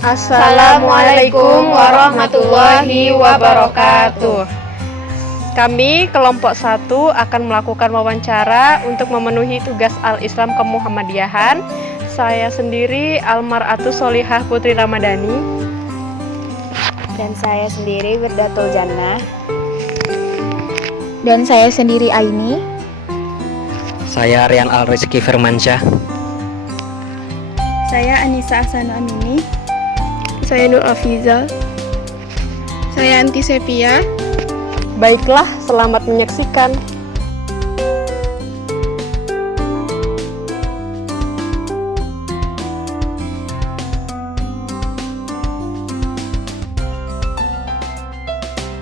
Assalamualaikum warahmatullahi wabarakatuh. Kami kelompok 1 akan melakukan wawancara untuk memenuhi tugas Al-Islam Kemuhammadiyahan. Saya sendiri Almar'atus Sholihah Putri Ramadhani. Dan saya sendiri Wirdatul Jannah. Dan saya sendiri Aini. Saya Rian Al-Rizki Firmansyah. Saya Anissa Ahsanu Amini. Saya Nur Afizal. Saya Anti Sepia. Baiklah, selamat menyaksikan.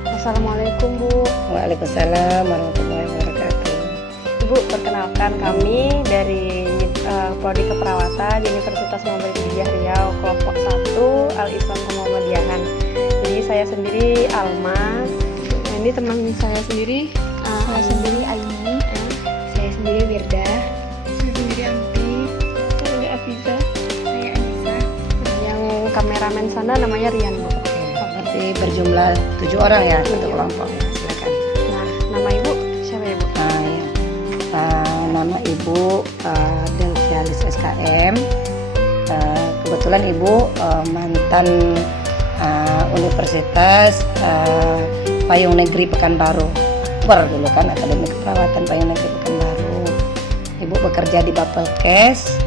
Assalamualaikum Bu. Waalaikumsalam warahmatullahi wabarakatuh. Ibu, perkenalkan kami dari Prodi Keperawatan di Universitas Muhammad Idiyah Riau, kelompok 1 Al-Islam Kemuhammadiyahan. Jadi saya sendiri Alma. Nah, ini teman saya sendiri. Saya sendiri Aini. Saya sendiri Wirda. Saya sendiri Anti. Saya Afiza. Saya Anissa. Yang kameramen sana namanya Rian Bu. Berarti berjumlah 7 orang ya satu kelompok. Silakan. Nah, nama Ibu siapa Ibu? Nama Ibu Delvialis SKM. Kebetulan Ibu mantan Universitas Payung Negeri Pekanbaru. Dulu kan Akademi Keperawatan Payung Negeri Pekanbaru. Ibu bekerja di Bapelkes,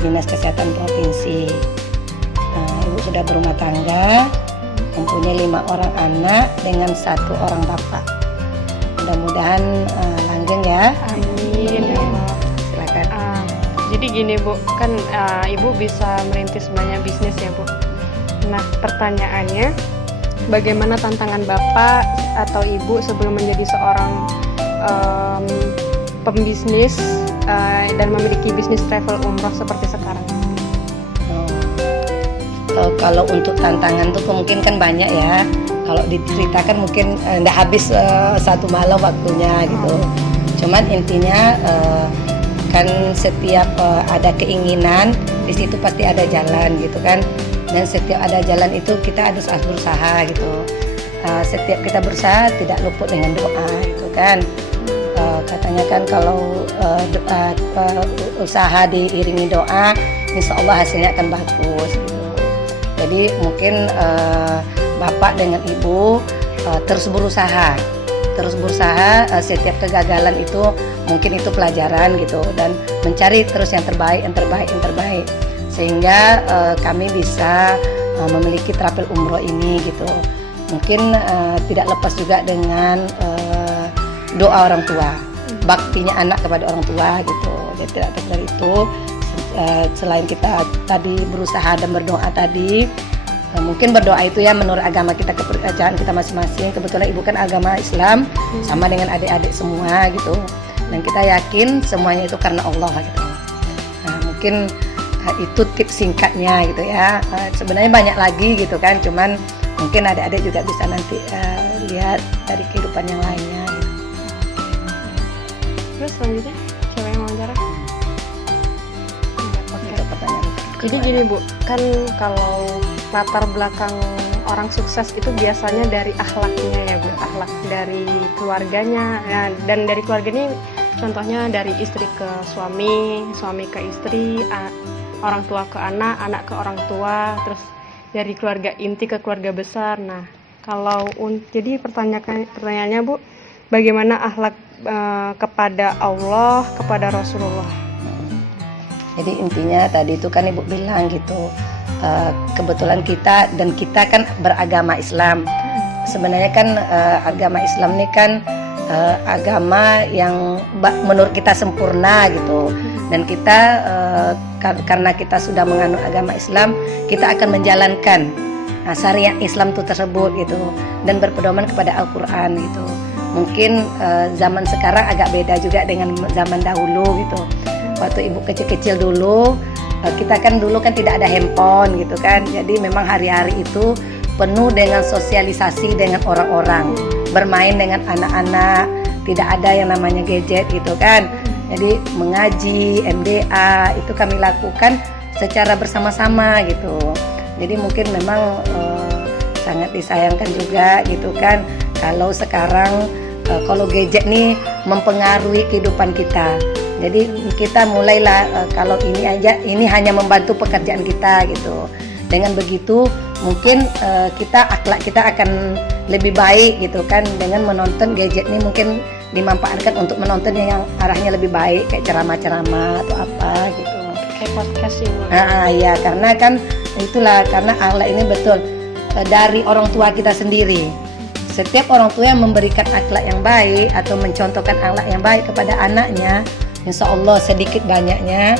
Dinas Kesehatan Provinsi. Ibu sudah berumah tangga, mempunyai 5 orang anak dengan 1 orang bapak. Mudah-mudahan langgeng ya. Amin. Silakan. Jadi gini Bu, kan Ibu bisa merintis banyak bisnis ya Bu. Nah, pertanyaannya, bagaimana tantangan Bapak atau Ibu sebelum menjadi seorang pembisnis dan memiliki bisnis travel umroh seperti sekarang? Kalau untuk tantangan tuh mungkin kan banyak ya. Kalau diceritakan mungkin nggak habis satu malam waktunya gitu. Cuman intinya kan setiap ada keinginan di situ pasti ada jalan gitu kan. Dan setiap ada jalan itu kita harus berusaha gitu. Setiap kita berusaha tidak luput dengan doa gitu kan. Katanya kan kalau usaha diiringi doa, insya Allah hasilnya akan bagus gitu. Jadi mungkin Bapak dengan Ibu terus berusaha, setiap kegagalan itu mungkin itu pelajaran gitu, dan mencari terus yang terbaik, sehingga kami bisa memiliki travel umroh ini gitu. Mungkin tidak lepas juga dengan doa orang tua, baktinya anak kepada orang tua gitu. Jadi tidak lepas dari itu. Selain kita tadi berusaha dan berdoa tadi, mungkin berdoa itu ya menurut agama kita, kepercayaan kita masing-masing. Kebetulan Ibu kan agama Islam, sama dengan adik-adik semua gitu, dan kita yakin semuanya itu karena Allah gitu. Nah, mungkin itu tips singkatnya gitu ya. Sebenarnya banyak lagi gitu kan, cuman mungkin adik-adik juga bisa nanti lihat dari kehidupan yang lainnya gitu. Terus selanjutnya siapa yang wawancara? Jadi gini Bu, kan kalau latar belakang orang sukses itu biasanya dari akhlaknya ya Bu, akhlak dari keluarganya ya, dan dari keluarga ini contohnya dari istri ke suami, suami ke istri, orang tua ke anak, anak ke orang tua, terus dari keluarga inti ke keluarga besar. Nah, kalau jadi pertanyaannya Bu, bagaimana akhlak kepada Allah, kepada Rasulullah? Jadi intinya tadi itu kan Ibu bilang gitu, kebetulan kita kan beragama Islam. Sebenarnya kan agama Islam ini kan agama yang menurut kita sempurna gitu. Dan kita karena kita sudah menganut agama Islam, kita akan menjalankan syariat Islam itu tersebut gitu, dan berpedoman kepada Al-Quran gitu. Mungkin zaman sekarang agak beda juga dengan zaman dahulu gitu. Waktu Ibu kecil-kecil dulu, kita kan dulu kan tidak ada handphone gitu kan. Jadi memang hari-hari itu penuh dengan sosialisasi dengan orang-orang, bermain dengan anak-anak, tidak ada yang namanya gadget gitu kan. Jadi mengaji, MDA itu kami lakukan secara bersama-sama gitu. Jadi mungkin memang sangat disayangkan juga gitu kan kalau sekarang kalau gadget nih mempengaruhi kehidupan kita. Jadi kita mulailah kalau ini hanya membantu pekerjaan kita gitu. Dengan begitu mungkin akhlak kita akan lebih baik gitu kan, dengan menonton gadget ini mungkin dimanfaatkan untuk menonton yang arahnya lebih baik kayak ceramah-ceramah atau apa gitu. Kayak podcast sih Bu. Ya karena kan itulah, karena akhlak ini betul dari orang tua kita sendiri. Setiap orang tua yang memberikan akhlak yang baik atau mencontohkan akhlak yang baik kepada anaknya, insya Allah sedikit banyaknya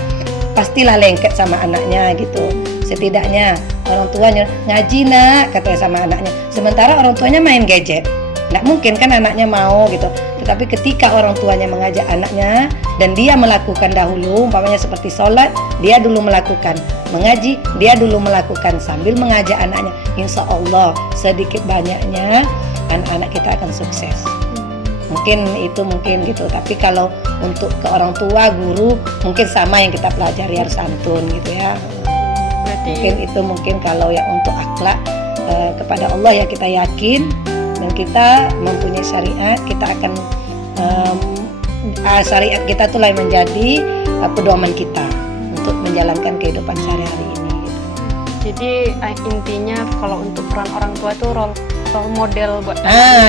pastilah lengket sama anaknya gitu. Setidaknya orang tuanya ngaji nak katanya sama anaknya, sementara orang tuanya main gadget. Nggak mungkin kan anaknya mau gitu. Tetapi ketika orang tuanya mengajak anaknya dan dia melakukan dahulu, umpamanya seperti sholat, dia dulu melakukan, mengaji, dia dulu melakukan sambil mengajak anaknya, insya Allah sedikit banyaknya anak-anak kita akan sukses. Mungkin gitu. Tapi kalau untuk ke orang tua, guru, mungkin sama yang kita pelajari, harus santun gitu ya. Berarti mungkin kalau ya untuk akhlak kepada Allah ya kita yakin dan kita mempunyai syariat, kita akan syariat kita itulah yang menjadi pedoman kita untuk menjalankan kehidupan sehari-hari ini gitu. Jadi intinya kalau untuk peran orang tua itu role model buat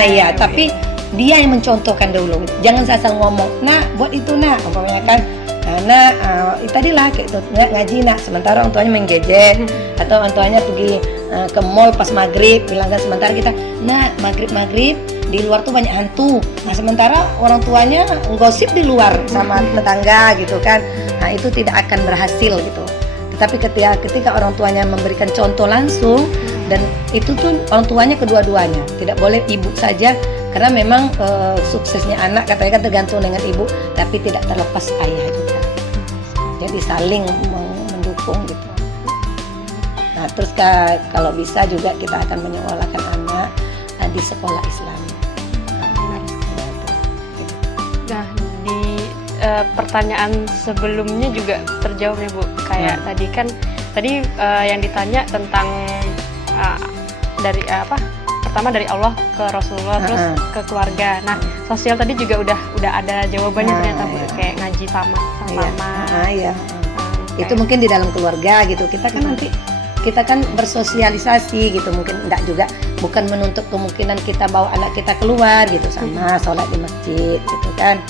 iya, tapi dia yang mencontohkan dulu. Jangan asal ngomong, "Nak, buat itu, Nak." Umpamanya kan, "Nak, tadilah kayak itu, ngaji, Nak." Sementara orang tuanya main gadget atau orang tuanya pergi ke mall pas maghrib, bilang kan, sementara kita, "Nak, maghrib di luar tuh banyak hantu." Nah, sementara orang tuanya gosip di luar sama tetangga gitu kan. Nah, itu tidak akan berhasil gitu. Tetapi ketika orang tuanya memberikan contoh langsung, dan itu tuh orang tuanya kedua-duanya, tidak boleh ibu saja, karena memang suksesnya anak katanya kan tergantung dengan ibu, tapi tidak terlepas ayah juga. Jadi saling mendukung gitu. Nah, terus kalau bisa juga kita akan menyekolahkan anak di sekolah Islam. Nah, di pertanyaan sebelumnya juga terjawab ya Bu. Kayak tadi yang ditanya tentang dari pertama dari Allah ke Rasulullah, terus ke keluarga. Nah, sosial tadi juga udah ada jawabannya ternyata Bu. Kayak ngaji sama. Itu mungkin di dalam keluarga gitu. Kita kan bersosialisasi gitu, mungkin enggak juga, bukan menuntut kemungkinan kita bawa anak kita keluar gitu, sama sholat di masjid gitu kan.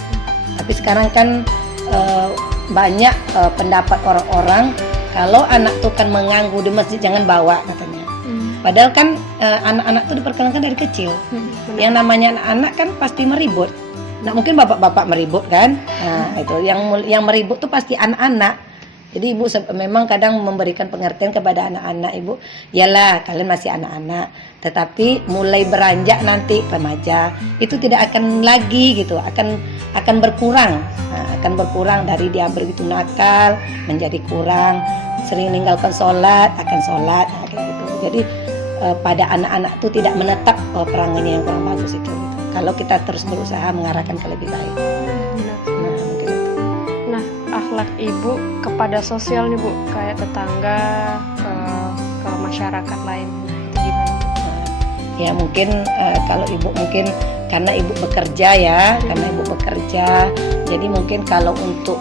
Tapi sekarang kan banyak pendapat orang-orang kalau anak tuh kan mengganggu di masjid jangan bawa katanya. Padahal kan anak-anak tuh diperkenalkan dari kecil. Yang namanya anak-anak kan pasti meribut. Nah, mungkin bapak-bapak meribut kan. Nah, itu yang meribut tuh pasti anak-anak. Jadi ibu memang kadang memberikan pengertian kepada anak-anak, ibu, yalah kalian masih anak-anak, tetapi mulai beranjak nanti remaja itu tidak akan lagi gitu, akan berkurang, akan berkurang dari dia begitu nakal menjadi kurang, sering meninggalkan sholat akan sholat, kayak gitu. Jadi pada anak-anak itu tidak menetap perangannya yang kurang bagus itu. Gitu. Kalau kita terus berusaha mengarahkan ke lebih baik. Akhlak ibu kepada sosial nih Bu, kayak tetangga, ke masyarakat lain, itu gimana? Ya mungkin kalau ibu mungkin karena ibu bekerja ya, jadi mungkin kalau untuk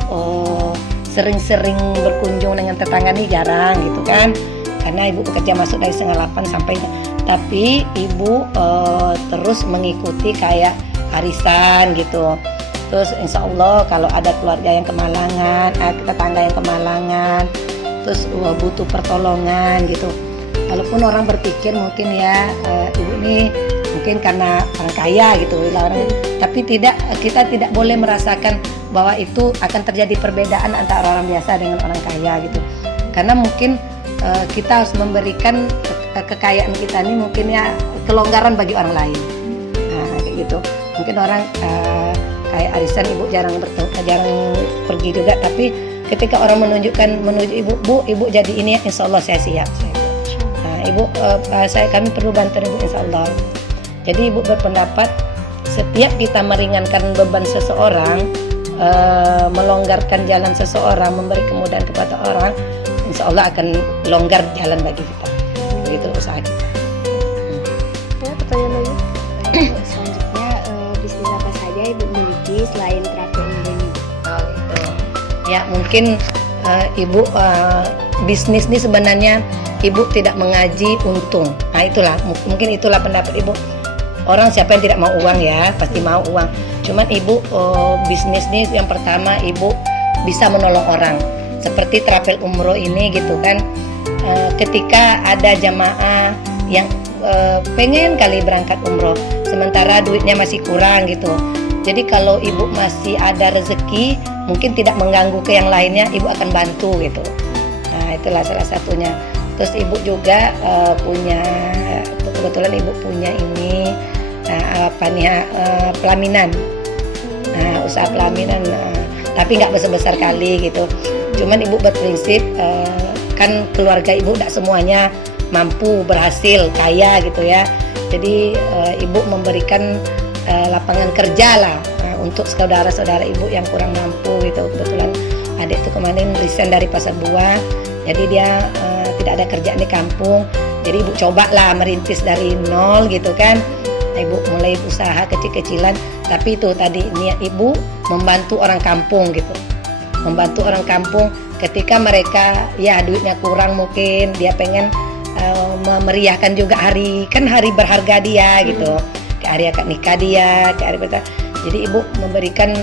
sering-sering berkunjung dengan tetangga nih jarang gitu kan, karena ibu bekerja masuk dari 7:30 sampai, tapi ibu terus mengikuti kayak arisan gitu. Terus insya Allah kalau ada keluarga yang kemalangan, tetangga yang kemalangan, terus butuh pertolongan gitu. Walaupun orang berpikir mungkin ya ibu ini mungkin karena orang kaya gitu, tapi kita tidak boleh merasakan bahwa itu akan terjadi perbedaan antara orang biasa dengan orang kaya gitu. Karena mungkin kita harus memberikan kekayaan kita ini mungkin ya kelonggaran bagi orang lain. Nah kayak gitu. Mungkin orang kayak arisan ibu jarang pergi juga, tapi ketika orang menuju ibu jadi ini ya, insya Allah saya siap. Nah ibu kami perlu bantuan ibu insya Allah. Jadi ibu berpendapat setiap kita meringankan beban seseorang, melonggarkan jalan seseorang, memberi kemudahan kepada orang, insya Allah akan longgar jalan bagi kita. gitu usaha kita. Ya, pertanyaan lagi. Selanjutnya, bisnis apa saja Ibu miliki selain travel ini? Oh gitu. Ya mungkin ibu bisnis ini sebenarnya ibu tidak mengaji untung. Nah itulah mungkin itulah pendapat ibu. Orang siapa yang tidak mau uang ya, pasti mau uang. Cuman ibu bisnis ini yang pertama ibu bisa menolong orang. Seperti travel umroh ini gitu kan. Ketika ada jamaah yang pengen kali berangkat umroh, sementara duitnya masih kurang gitu. Jadi kalau ibu masih ada rezeki, mungkin tidak mengganggu ke yang lainnya, ibu akan bantu gitu. Nah itulah salah satunya. Terus ibu juga punya, kebetulan ibu punya ini pelaminan. Nah usaha pelaminan, tapi nggak besar-besar kali gitu. Cuman ibu berprinsip kan keluarga ibu tidak semuanya mampu, berhasil, kaya gitu ya. Jadi ibu memberikan lapangan kerja lah untuk saudara-saudara ibu yang kurang mampu gitu. Kebetulan adik itu kemarin resign dari Pasar Buah, jadi dia tidak ada kerjaan di kampung. Jadi ibu cobalah merintis dari nol gitu kan. Ibu mulai usaha kecil-kecilan, tapi itu tadi niat ibu membantu orang kampung gitu. Membantu orang kampung ketika mereka ya duitnya kurang, mungkin dia pengen memeriahkan juga hari berharga dia gitu. Ke hari akad nikah dia, ke hari berkah. Jadi ibu memberikan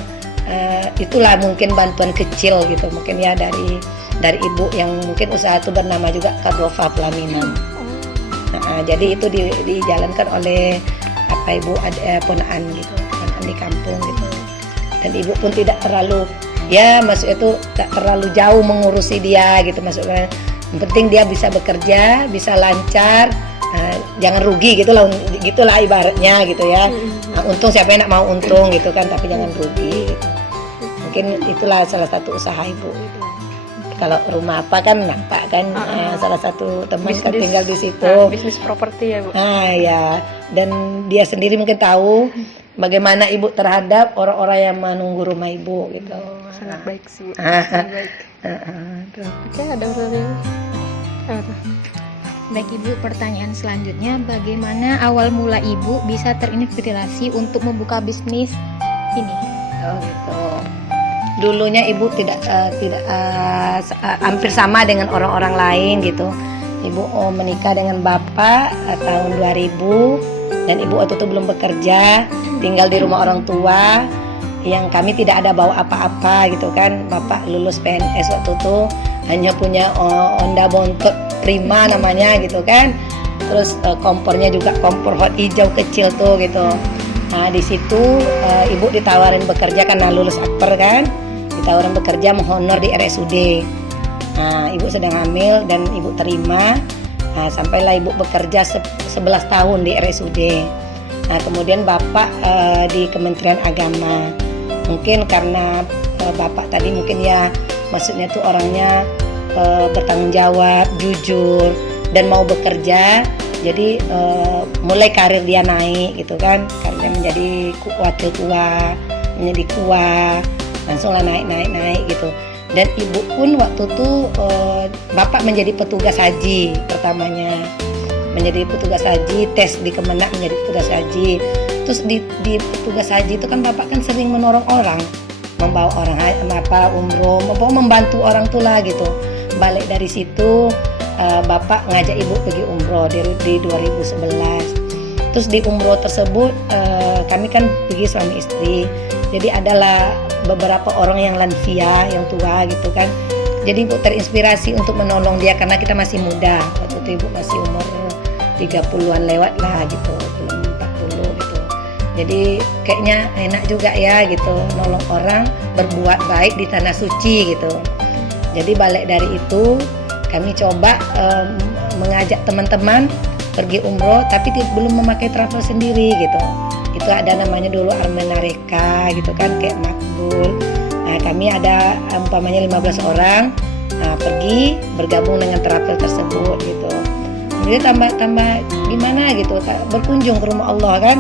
itulah mungkin bantuan kecil gitu, mungkin ya dari ibu yang mungkin usaha itu bernama juga Kadwafa Pelaminan. Jadi itu dijalankan oleh ibu ponaan gitu, ponaan di kampung gitu. Dan ibu pun tidak terlalu maksudnya itu tak terlalu jauh mengurusi dia gitu, maksudnya yang penting dia bisa bekerja, bisa lancar. Jangan rugi gitulah ibaratnya gitu ya. Untung siapa yang nak mau untung gitu kan, tapi jangan rugi gitu. Mungkin itulah salah satu usaha ibu gitu. Kalau rumah apa kan nampak kan salah satu teman kan tinggal di situ. Bisnis properti ya Bu. Ya, dan dia sendiri mungkin tahu bagaimana ibu terhadap orang-orang yang menunggu rumah ibu gitu. Sangat baik sih Bu. Sangat baik. Oke, ada pertanyaan? Baik Ibu, pertanyaan selanjutnya, bagaimana awal mula Ibu bisa terinspirasi untuk membuka bisnis ini? Oh gitu. Dulunya ibu tidak hampir sama dengan orang-orang lain gitu. Ibu menikah dengan bapak tahun 2000 dan ibu waktu itu belum bekerja, tinggal di rumah orang tua yang kami tidak ada bawa apa-apa gitu kan. Bapak lulus PNS waktu itu, hanya punya Honda Bontot Prima namanya gitu kan. Terus kompornya juga kompor hot hijau kecil tuh gitu. Nah di situ ibu ditawarin bekerja karena lulus akper kan. Ditawarin bekerja menghonor di RSUD. Nah, ibu sedang hamil dan ibu terima. Nah, sampailah ibu bekerja 11 tahun di RSUD. Nah, kemudian bapak di Kementerian Agama. Mungkin karena bapak tadi mungkin ya maksudnya tuh orangnya bertanggung jawab, jujur dan mau bekerja. Jadi mulai karir dia naik gitu kan. Karirnya menjadi wakil tua, menjadi kuah. Langsunglah naik gitu. Dan ibu pun waktu itu bapak menjadi petugas haji pertamanya, menjadi petugas haji, tes di Kemenak menjadi petugas haji. Terus di petugas haji itu kan bapak kan sering menolong orang, membawa orang umroh, membantu orang tua gitu. Balik dari situ bapak ngajak ibu pergi umroh di 2011. Terus di umroh tersebut kami kan pergi suami istri. Jadi adalah beberapa orang yang lansia, yang tua gitu kan. Jadi ibu terinspirasi untuk menolong dia karena kita masih muda. Waktu itu ibu masih umur 30-an lewat lah gitu, belum 40 gitu. Jadi kayaknya enak juga ya gitu, nolong orang, berbuat baik di tanah suci gitu. Jadi balik dari itu kami coba mengajak teman-teman pergi umroh tapi belum memakai travel sendiri gitu. Itu ada namanya dulu Armenareka gitu kan, kayak Makbul. Nah kami ada umpamanya 15 orang pergi bergabung dengan travel tersebut gitu. Jadi tambah gimana gitu, berkunjung ke rumah Allah kan.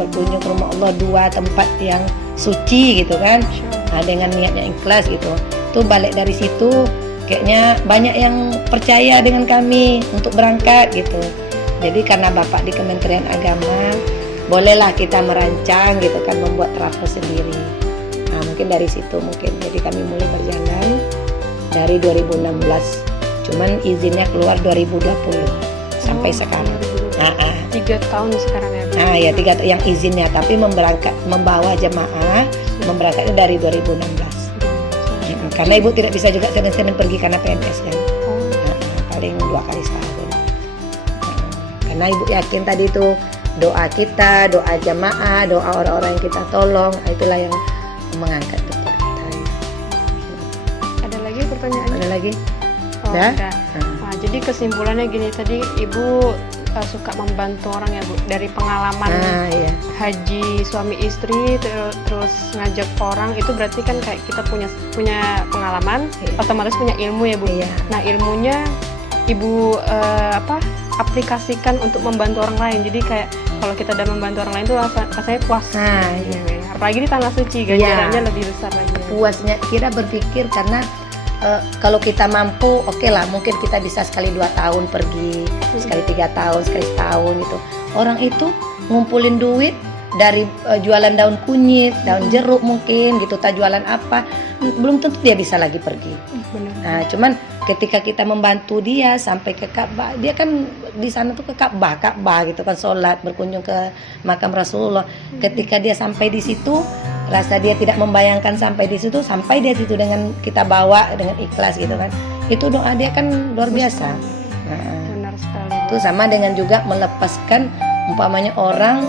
Berkunjung ke rumah Allah, 2 tempat yang suci gitu kan. Dengan niatnya ikhlas gitu. Tuh balik dari situ kayaknya banyak yang percaya dengan kami untuk berangkat gitu. Jadi karena Bapak di Kementerian Agama, bolehlah kita merancang gitu kan, membuat travel sendiri. Nah, mungkin dari situ mungkin. Jadi kami mulai berjalan dari 2016. Cuman izinnya keluar 2020 sampai sekarang. 3 tahun sekarang ya Bu? Nah ya 3 yang izinnya, tapi membawa jemaah memberangkatnya dari 2016. Karena ibu tidak bisa juga sering-sering pergi karena PNS kan. Paling 2 kali setahun. Karena ibu yakin tadi itu doa kita, doa jemaah, doa orang-orang yang kita tolong, itulah yang mengangkat betul kita. Ada lagi pertanyaannya? Ada lagi? Oh, Udah? udah. Nah, jadi kesimpulannya gini, tadi ibu suka membantu orang ya Bu, dari pengalaman Iya. haji suami istri terus ngajak orang, itu berarti kan kayak kita punya pengalaman, Iya. otomatis punya ilmu ya Bu. Iya. Nah, ilmunya ibu aplikasikan untuk membantu orang lain. Jadi kayak kalau kita udah membantu orang lain itu rasanya puas. Nah, iya. Apalagi di tanah suci, ganjarannya lebih besar lagi. Puasnya kira berpikir karena kalau kita mampu, oke lah, mungkin kita bisa sekali 2 tahun pergi, sekali 3 tahun, sekali setahun gitu. Orang itu ngumpulin duit dari jualan daun kunyit, daun jeruk mungkin gitu, tak jualan apa, belum tentu dia bisa lagi pergi. Benar. Nah, cuman ketika kita membantu dia sampai ke Ka'bah, dia kan di sana tuh ke Ka'bah gitu kan, sholat, berkunjung ke makam Rasulullah. Ketika dia sampai di situ, rasa dia tidak membayangkan sampai di situ dengan kita bawa dengan ikhlas gitu kan. Itu doa dia kan luar biasa. Benar sekali Bu. Itu sama dengan juga melepaskan, umpamanya orang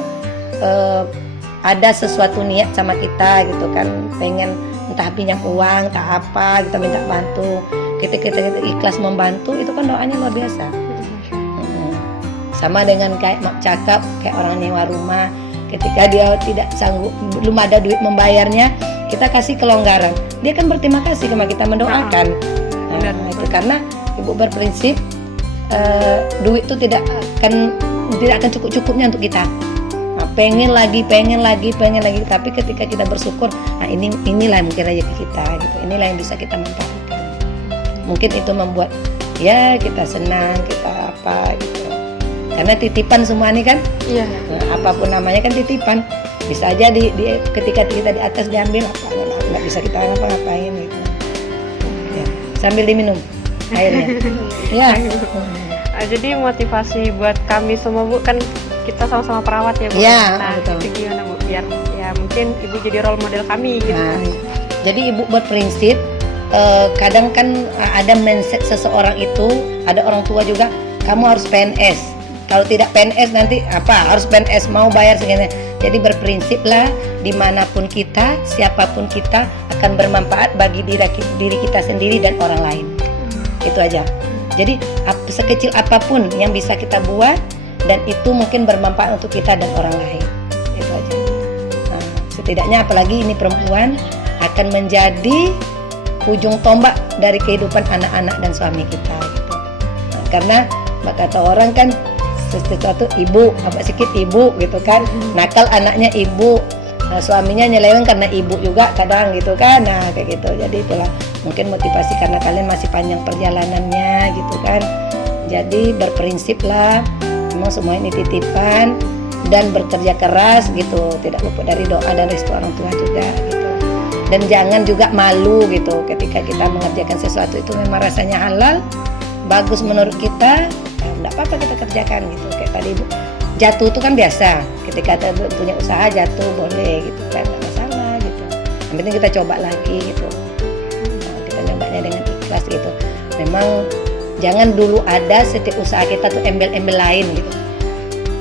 ada sesuatu niat sama kita gitu kan, pengen entah pinjam uang, entah apa, kita minta bantu, kita ikhlas membantu, itu kan doanya luar biasa. Sama dengan kayak cakap, kayak orang nyewa rumah, ketika dia tidak sanggup, belum ada duit membayarnya, kita kasih kelonggaran, dia kan berterima kasih sama kita, mendoakan. Benar. Itu karena ibu berprinsip duit itu tidak akan cukup-cukupnya untuk kita. Nah, pengen lagi, tapi ketika kita bersyukur, nah inilah mungkin rezeki kita gitu, inilah yang bisa kita manfaatkan. Mungkin itu membuat ya kita senang, kita apa gitu. Karena titipan semua ini kan, Iya. nah, apapun namanya kan titipan, bisa aja ketika kita di atas diambil, nggak bisa kita ngapa-ngapain gitu. Ya, sambil diminum airnya. Ya. Jadi motivasi buat kami semua Bu, kan kita sama-sama perawat ya Bu. Iya, Nah, betul. itu gimana Bu, biar ya mungkin ibu jadi role model kami gitu. Nah, jadi ibu berprinsip, kadang kan ada mindset seseorang itu, ada orang tua juga, kamu harus PNS. Kalau tidak PNS nanti harus PNS, mau bayar segini. Jadi berprinsiplah, dimanapun kita, siapapun kita, akan bermanfaat bagi diri kita sendiri dan orang lain. Itu aja. Jadi sekecil apapun yang bisa kita buat, dan itu mungkin bermanfaat untuk kita dan orang lain. Itu aja. Nah, setidaknya apalagi ini perempuan akan menjadi ujung tombak dari kehidupan anak-anak dan suami kita gitu. Nah, karena kata orang kan sesuatu ibu, apa sedikit ibu gitu kan, nakal anaknya ibu, nah, suaminya nyeleweng karena ibu juga kadang gitu kan. Nah kayak gitu. Jadi itulah mungkin motivasi, karena kalian masih panjang perjalanannya gitu kan. Jadi berprinsip lah, memang semua ini titipan, dan bekerja keras gitu, tidak luput dari doa dan restu orang tua juga gitu. Dan jangan juga malu gitu ketika kita mengerjakan sesuatu itu memang rasanya halal, bagus menurut kita, enggak apa-apa kita kerjakan gitu. Kayak tadi ibu, jatuh itu kan biasa, ketika kita punya usaha jatuh boleh gitu kan, enggak masalah gitu. Yang penting kita coba lagi gitu. Nah, kita nyobanya dengan ikhlas gitu. Memang jangan dulu ada setiap usaha kita tuh embel-embel lain gitu.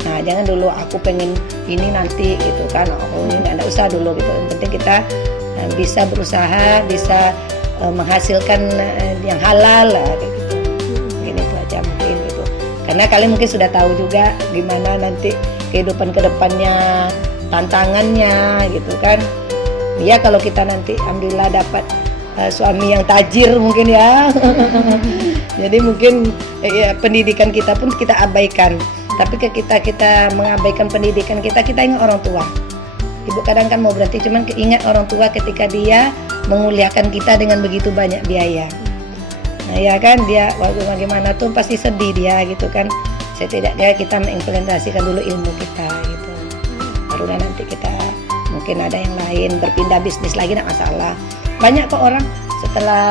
Nah jangan dulu aku pengen ini nanti gitu kan, ini enggak usah dulu gitu. Yang penting kita bisa berusaha, bisa menghasilkan yang halal lah kayak gitu. Mungkin itu aja mungkin gitu. Karena kalian mungkin sudah tahu juga gimana nanti kehidupan kedepannya, tantangannya gitu kan. Ya kalau kita nanti alhamdulillah dapat suami yang tajir mungkin ya. Jadi mungkin pendidikan kita pun kita abaikan. Tapi kita mengabaikan pendidikan kita ingat orang tua. Ibu kadang kan mau berhenti, cuman ingat orang tua ketika dia menguliakan kita dengan begitu banyak biaya. Nah, ya kan dia bagaimana tuh pasti sedih dia gitu kan. Setidaknya kita mengimplementasikan dulu ilmu kita gitu. Baru nanti kita mungkin ada yang lain berpindah bisnis lagi tidak masalah. Banyak kok orang setelah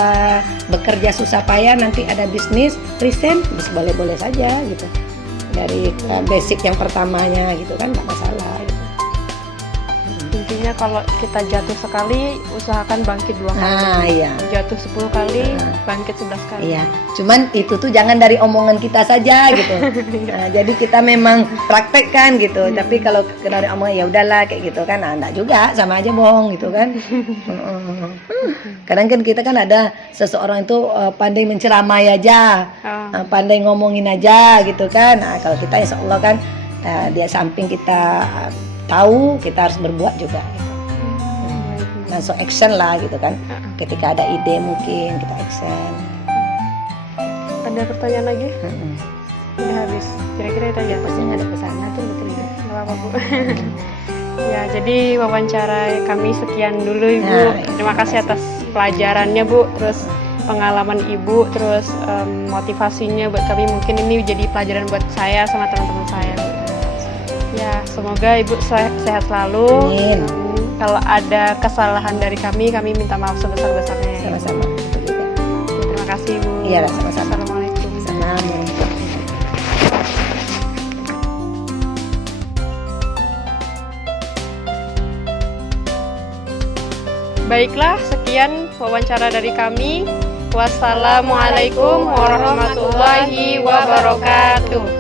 bekerja susah payah nanti ada bisnis resign bisa boleh-boleh saja gitu. Dari basic yang pertamanya gitu kan tidak masalah gitu. Intinya kalau kita jatuh sekali, usahakan bangkit 2 kali. Nah, iya. Jatuh 10 kali, bangkit 11 kali. Iya, cuman itu tuh jangan dari omongan kita saja gitu. Nah, jadi kita memang praktekkan gitu. Tapi kalau dari omongan ya udahlah kayak gitu kan, nah, enggak juga, sama aja bohong gitu kan. Kadang kan kita kan ada seseorang itu pandai menceramai aja, pandai ngomongin aja gitu kan. Nah, kalau kita insya Allah kan dia samping kita tahu, kita harus berbuat juga gitu. Langsung action lah gitu kan. Ketika ada ide mungkin kita action. Ada pertanyaan lagi? Udah habis. Kira-kira itu aja. Pasti ada kesana tuh betul ya. Nggak apa-apa, Bu. Ya, jadi wawancara kami sekian dulu, Ibu. Nah, Terima kasih atas pelajarannya, Bu. Terus pengalaman Ibu, terus motivasinya buat kami. Mungkin ini jadi pelajaran buat saya sama teman-teman saya, Bu. Ya, semoga Ibu sehat selalu. Amin. Kalau ada kesalahan dari kami minta maaf sebesar-besarnya. Sama-sama. Betul juga. Terima kasih, Bu. Iya, sama-sama. Assalamualaikum. Assalamualaikum. Baiklah, sekian wawancara dari kami. Wassalamualaikum warahmatullahi wabarakatuh.